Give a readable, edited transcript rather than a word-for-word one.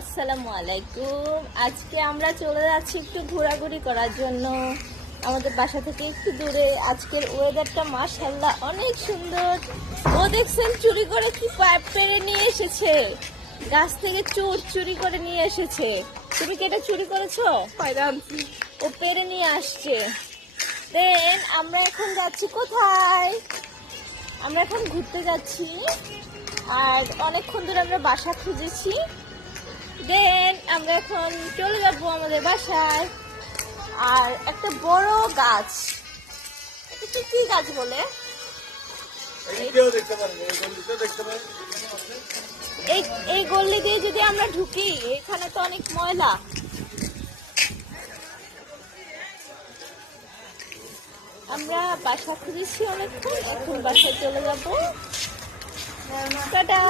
আসসালামু আলাইকুম। আজকে আমরা চলে যাচ্ছি একটু ঘোরাঘুরি করার জন্য আমাদের বাসা থেকে একটু দূরে। আজকের ওয়েদারটা মাশাআল্লাহ অনেক সুন্দর। ও দেখছেন চুরি করে কি পাইপ পেরে নিয়ে এসেছে, গাছ থেকে চুরি করে নিয়ে এসেছে। তুমি কি এটা চুরি করেছো? ও পেরে নিয়ে আসছে। দেন আমরা এখন যাচ্ছি কোথায়? আমরা এখন ঘুরতে যাচ্ছি, আর অনেকক্ষণ ধরে আমরা বাসা খুঁজেছি। দেন আমরা এখন চলে যাবো আমাদের বাসায়। আর একটা বড় গাছ, এটা কি গাছ বলে? এই গল্লি দিয়ে যদি আমরা ঢুকি, এখানে তো অনেক ময়লা। আমরা বাসা খুঁজেছি অনেকক্ষণ, এখন বাসায় চলে যাবো। টাটা।